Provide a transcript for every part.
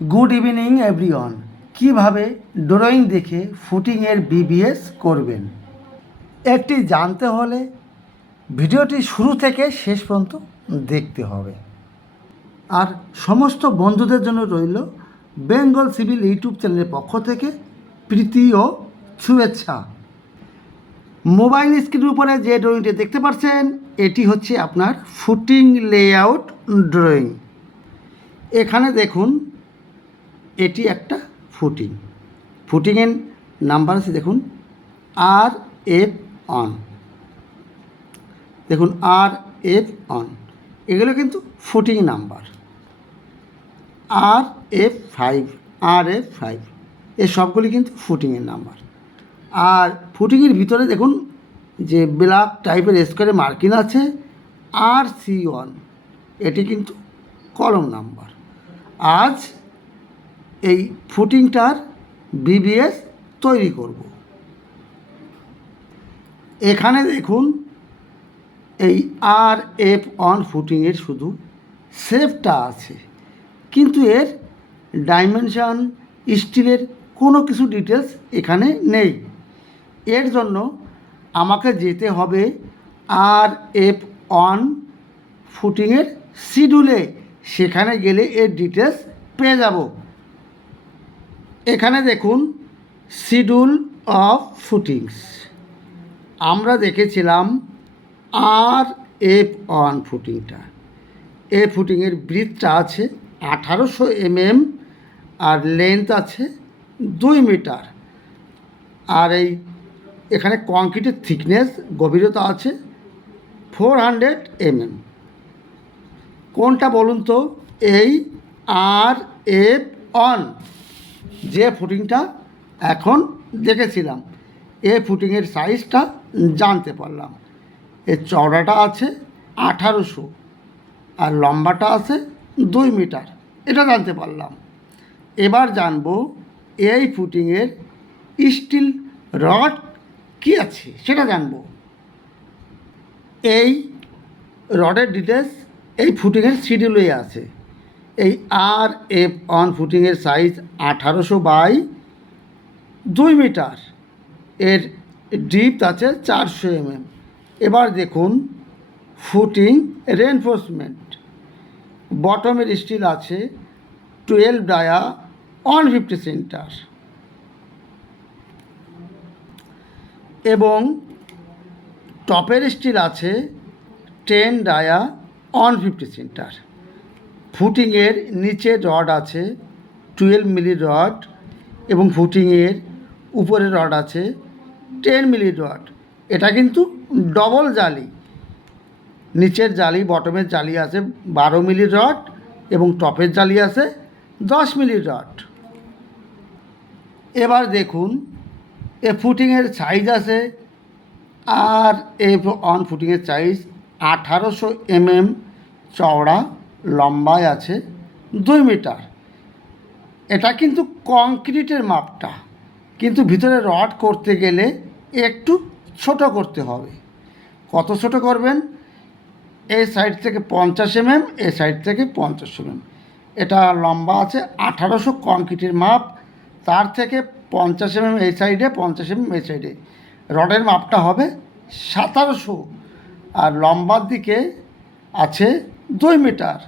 Good evening everyone. কিভাবে drawing দেখে ফুটিংয়ের BBS করবেন একটি জানতে হলে ভিডিওটি শুরু থেকে শেষ পর্যন্ত দেখতে হবে। আর সমস্ত বন্ধুদের জন্য রইল বেঙ্গল সিভিল ইউটিউব চ্যানেলের পক্ষ থেকে প্রীতি ও শুভেচ্ছা। মোবাইল স্ক্রিনের উপরে যে ড্রয়িংটি দেখতে পাচ্ছেন এটি হচ্ছে আপনার ফুটিং লেআউট ড্রয়িং। এখানে দেখুন এটি একটা ফুটিংয়ের নাম্বার আছে, দেখুন RF1, দেখুন RF1, এগুলো কিন্তু ফুটিং নাম্বার। RF5 এই সবগুলি কিন্তু ফুটিংয়ের নাম্বার। আর ফুটিংয়ের ভিতরে দেখুন যে ব্ল্যাক টাইপের স্কোয়ারে মার্কিং আছে RC1, এটি কিন্তু কলম নাম্বার। আজ এই ফুটিংটার বিবিএস তৈরি করব। এখানে দেখুন এই RF1 ফুটিংয়ের শুধু শেপটা আছে, কিন্তু এর ডাইমেনশন স্টিলের কোনো কিছু ডিটেলস এখানে নেই। এর জন্য আমাকে যেতে হবে RF1 ফুটিংয়ের শিডিউলে, সেখানে গেলে এর ডিটেলস পেয়ে যাব। এখানে দেখুন শিডিউল অফ ফুটিংস, আমরা দেখেছিলাম RF1 ফুটিংটা। এই ফুটিংয়ের ব্রিথটা আছে 1800 mm আর লেন্থ আছে 2 মিটার। আর এখানে কংক্রিটের থিকনেস গভীরতা আছে 400 mm। কোনটা বলুন তো? এই RF1 যে ফুটিংটা এখন দেখেছিলাম, এই ফুটিংয়ের সাইজটা জানতে পারলাম। এর চওড়াটা আছে 1800 আর লম্বাটা আছে 2 মিটার, এটা জানতে পারলাম। এবার জানবো এই ফুটিংয়ের স্টিল রড কী আছে সেটা জানবো। এই রডের ডিটেলস এই ফুটিংয়ের শিডিউলে আছে। এই RF1 ফুটিংয়ের সাইজ 1800 বাই 2 মিটার, এর ডিপথ আছে 400 mm। এবার দেখুন ফুটিং রেনফোর্সমেন্ট, বটমের স্টিল আছে 12 ডায়া 150 সেন্টার এবং টপের স্টিল আছে 10 ডায়া 150 সেন্টার। ফুটিংয়ের নিচে রড আছে 12 মিলি রড এবং ফুটিংয়ের উপরে রড আছে 10 মিলি রড। এটা কিন্তু ডবল জালি, নিচের জালি বটমের জালি আছে 12 মিলি রড এবং টপের জালি আছে 10 মিলি রড। এবার দেখুন এ ফুটিংয়ের সাইজ আছে RF1 ফুটিংয়ের সাইজ 1800 mm চওড়া, লম্বায় আছে 2 মিটার। এটা কিন্তু কংক্রিটের মাপটা, কিন্তু ভিতরে রড করতে গেলে একটু ছোট করতে হবে। কত ছোট করবেন? এই সাইড থেকে 50 mm, এই সাইড থেকে 50 mm। এটা লম্বা আছে 1800 কংক্রিটের মাপ, তার থেকে 50 mm এই সাইডে, 50 mm এই সাইডে। রডের মাপটা হবে 1700 আর লম্বার দিকে আছে 2 মিটার।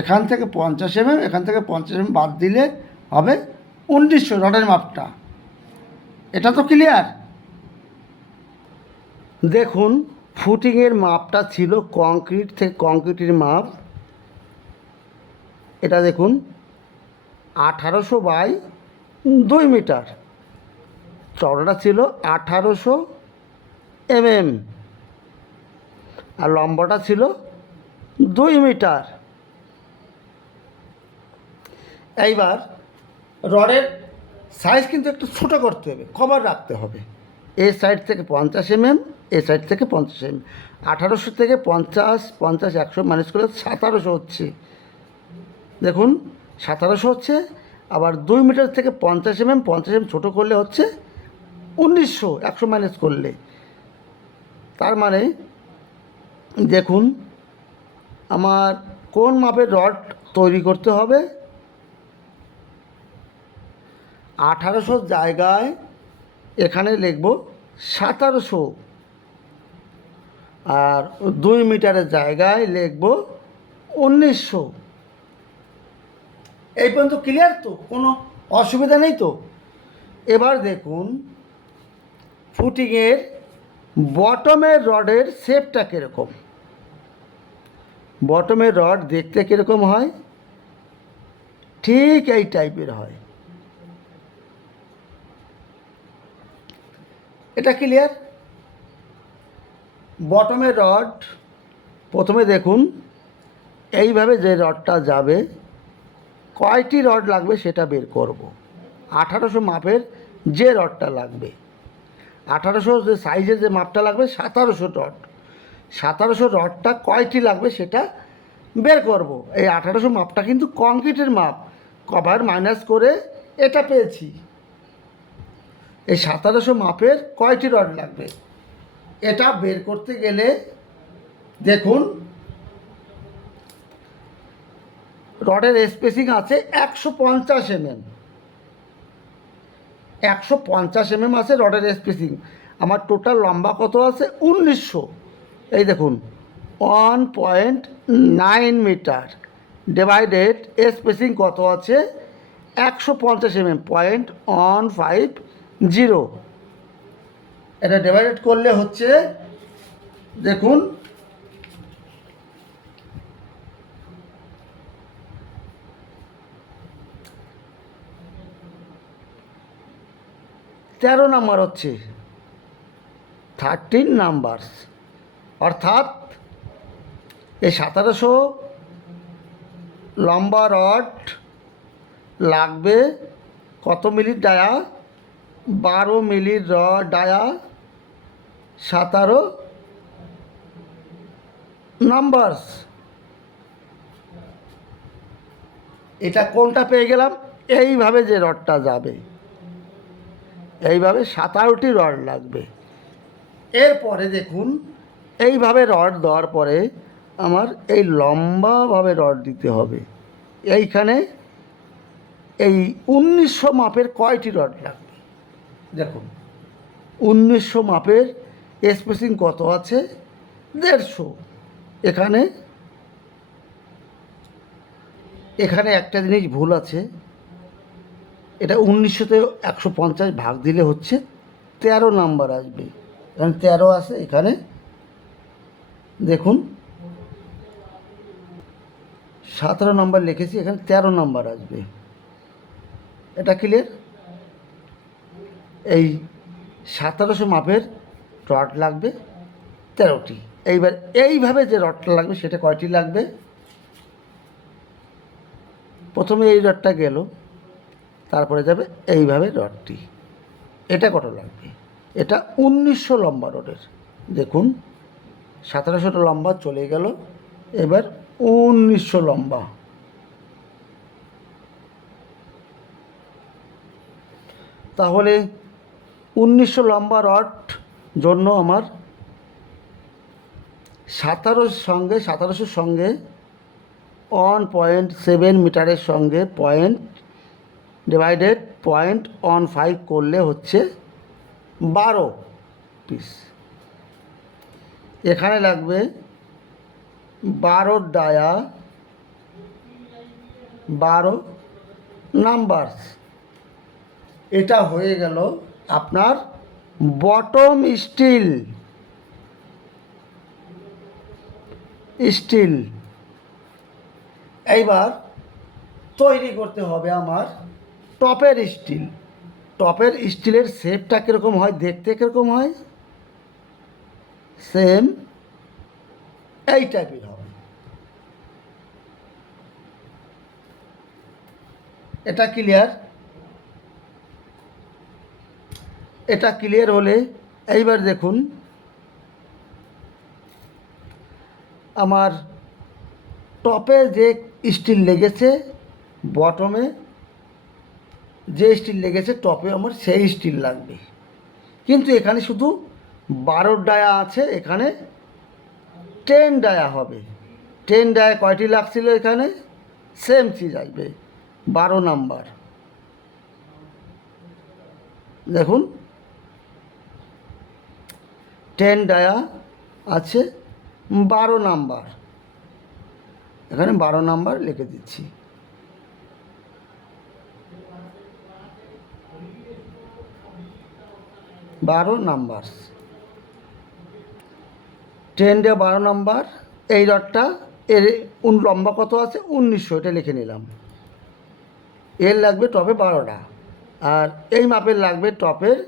এখান থেকে 50 mm, এখান থেকে 50 mm বাদ দিলে হবে 1900 রডের মাপটা। এটা তো ক্লিয়ার? দেখুন ফুটিংয়ের মাপটা ছিল কংক্রিট থেকে কংক্রিটের মাপ, এটা দেখুন 1800 বাই 2 মিটার, চওড়াটা ছিল 1800 mm আর লম্বাটা ছিল 2 মিটার। এইবার রডের সাইজ কিন্তু একটু ছোটো করতে হবে, কভার রাখতে হবে। এই সাইড থেকে 50 mm, এই সাইড থেকে 50 mm। 1800 থেকে 50, 100 মাইনাস করলে 1700 হচ্ছে। দেখুন 1700 হচ্ছে। আবার 2 মিটার থেকে 50 mm, 50 mm ছোটো করলে হচ্ছে 1900, 100 মাইনাস করলে। তার মানে দেখুন আমার কোন মাপের রড তৈরি করতে হবে 1800 জায়গায় এখানে লিখব 1700, আর 2 মিটারের জায়গায় লিখব 1900। এই পর্যন্ত ক্লিয়ার তো? কোনো অসুবিধা নেই তো? এবার দেখুন ফুটিংয়ের বটমের রডের শেপটা কীরকম। বটমের রড দেখতে কীরকম হয়? ঠিক এই টাইপের হয়। এটা ক্লিয়ার? বটমের রড প্রথমে দেখুন এইভাবে যে রডটা যাবে, কয়টি রড লাগবে সেটা বের করব। 1800 মাপের যে রডটা লাগবে, 1800 যে সাইজের যে মাপটা লাগবে 1700 রড, 1700 রডটা কয়টি লাগবে সেটা বের করব। এই 1800 মাপটা কিন্তু কংক্রিটের মাপ, কভার মাইনাস করে এটা পেয়েছি। এই 1700 মাপের কয়টি রড লাগবে এটা বের করতে গেলে দেখুন রডের স্পেসিং আছে 150 mm। 150 mm আছে রডের স্পেসিং। আমার টোটাল লম্বা কত আছে? 1900। এই দেখুন 1.9 মিটার ডিভাইডেড স্পেসিং কত আছে? 150 mm, 0.150। এটা ডিভাইডেড করলে হচ্ছে দেখুন 13 নাম্বার হচ্ছে, 13 নাম্বারস। অর্থাৎ এই 1700 লম্বা রড লাগবে কত মিলির ডায়া? 12 মিলির ডায়া, 17 নাম্বারস। এটা কোনটা পেয়ে গেলাম? এইভাবে যে রডটা যাবে, এইভাবে 17টি রড লাগবে। এরপরে দেখুন এইভাবে রড দেওয়ার পরে আমার এই লম্বাভাবে রড দিতে হবে। এইখানে এই 1900 মাপের কয়টি রড লাগবে? দেখুন 1900 মাপের স্পেসিং কত আছে? 150। এখানে এখানে একটা জিনিস ভুল আছে, এটা 1900-তে 150 ভাগ দিলে হচ্ছে 13 নাম্বার আসবে। এখানে 13 আছে, এখানে দেখুন 17 নাম্বার লিখেছি, এখানে 13 নাম্বার আসবে। এটা ক্লিয়ার? এই 1700 মাপের রড লাগবে 13টি। এইবার এইভাবে যে রডটা লাগবে সেটা কয়টি লাগবে? প্রথমে এই রডটা গেল, তারপরে যাবে এইভাবে রডটি। এটা কত লাগবে? এটা 1900 লম্বা রডের। দেখুন 1700 লম্বা চলে গেল, এবার 1900 লম্বা। তাহলে 1900 লম্বা রড জন্য আমার 1700 সঙ্গে 1.7 মিটারের সঙ্গে পয়েন্ট ডিভাইডেড 0.15 করলে হচ্ছে 12 পিস। এখানে লাগবে 12 ডায়া, 12 নাম্বারস। এটা হয়ে গেল আপনার বটম স্টিল। এইবার তৈরি করতে হবে আমার টপের স্টিল। টপের স্টিলের শেপটা কীরকম হয়, দেখতে কীরকম হয়? সেম এই টাইপের হবে। এটা ক্লিয়ার? এটা ক্লিয়ার হলে এইবার দেখুন আমার টপে যে স্টিল লেগেছে, বটমে যে স্টিল লেগেছে, টপে আমার সেই স্টিল লাগবে। কিন্তু এখানে শুধু 12 ডায়া আছে, এখানে 10 ডায়া হবে। 10 ডায়া কয়টি লাগছিল? এখানে সেম চিজ আসবে 12 নাম্বার। দেখুন 10 ডায়া আছে 12 নাম্বার, এখানে 12 নাম্বার লিখে দিচ্ছি। বারো নাম্বার 10 ডায়া 12 নাম্বার। এই রডটা এর লম্বা কত আছে 1900, এটা লিখে নিলাম। এর লাগবে টপে 12টা, আর এই মাপের লাগবে টপের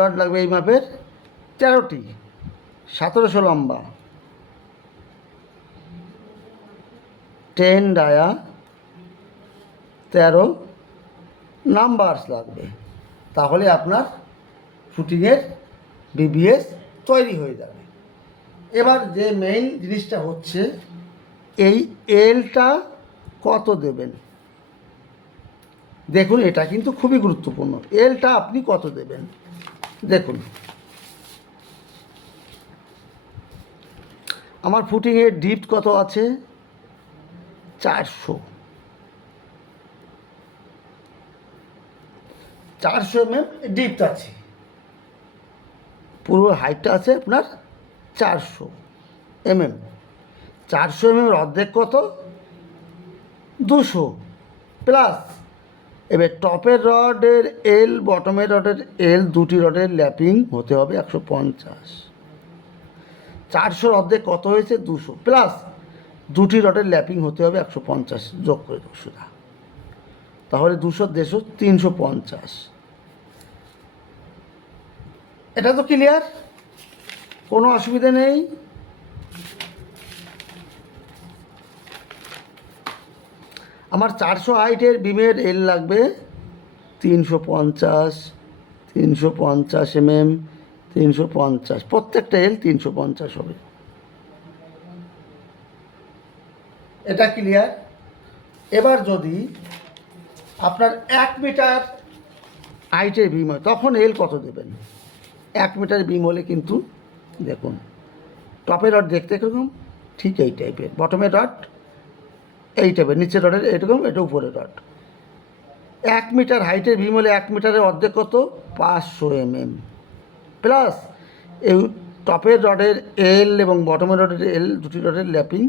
রড লাগবে এই মাপের 13টি, 1700 লম্বা। 10 ডায়া 13 নাম্বারস লাগবে, তাহলে আপনার ফুটিংয়ের বিবিএস তৈরি হয়ে যাবে। এবার যে মেইন জিনিসটা হচ্ছে এই এলটা কত দেবেন। দেখুন এটা কিন্তু খুবই গুরুত্বপূর্ণ, এলটা আপনি কত দেবেন। দেখুন আমার ফুটিংয়ের ডিপ কত আছে 400 mm ডিপ আছে, পুরো হাইটটা আছে আপনার 400 mm। 400 mm অর্ধেক কত 200 প্লাস। এবার টপের রডের এল বটমের রডের এল দুটি রডের ল্যাপিং হতে হবে 150। 400 অর্ধেক কত হয়েছে 200 প্লাস দুটি রডের ল্যাপিং হতে হবে 150, যোগ করে 200, তাহলে 200 150 350। এটা তো ক্লিয়ার, কোনো অসুবিধা নেই। আমার 400 হাইটের বিমের এল লাগবে 350 mm 350, প্রত্যেকটা এল 350 হবে। এটা ক্লিয়ার। এবার যদি আপনার 1 মিটার হাইটের বিম হয় তখন এল কত দেবেন। 1 মিটার বিম হলে কিন্তু দেখুন টপের রড দেখতে কীরকম, ঠিক এই টাইপের, বটমের রড এই টাইপের, নিচের রডের এরকম, এটা উপরের রড। 1 মিটার হাইটের বিম হলে 1 মিটারের অর্ধেক কত 500 mm প্লাস এই টপের রডের এল এবং বটমের রডের এল দুটি রডের ল্যাপিং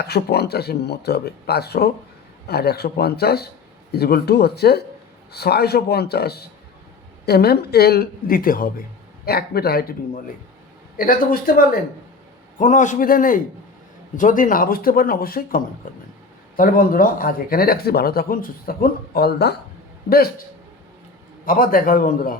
150 mm হতে হবে। 500 আর 150 ইকুয়াল টু হচ্ছে 650 mm এল দিতে হবে 1 মিটার হাইটের বিম হলে। এটা তো বুঝতে পারলেন, কোনো অসুবিধা নেই। যদি না বুঝতে পারেন অবশ্যই কমেন্ট করবেন। তাহলে বন্ধুরা আজ এখানে রাখছি, ভালো থাকুন, সুস্থ থাকুন, অল দ্য বেস্ট। আবার দেখা হবে বন্ধুরা।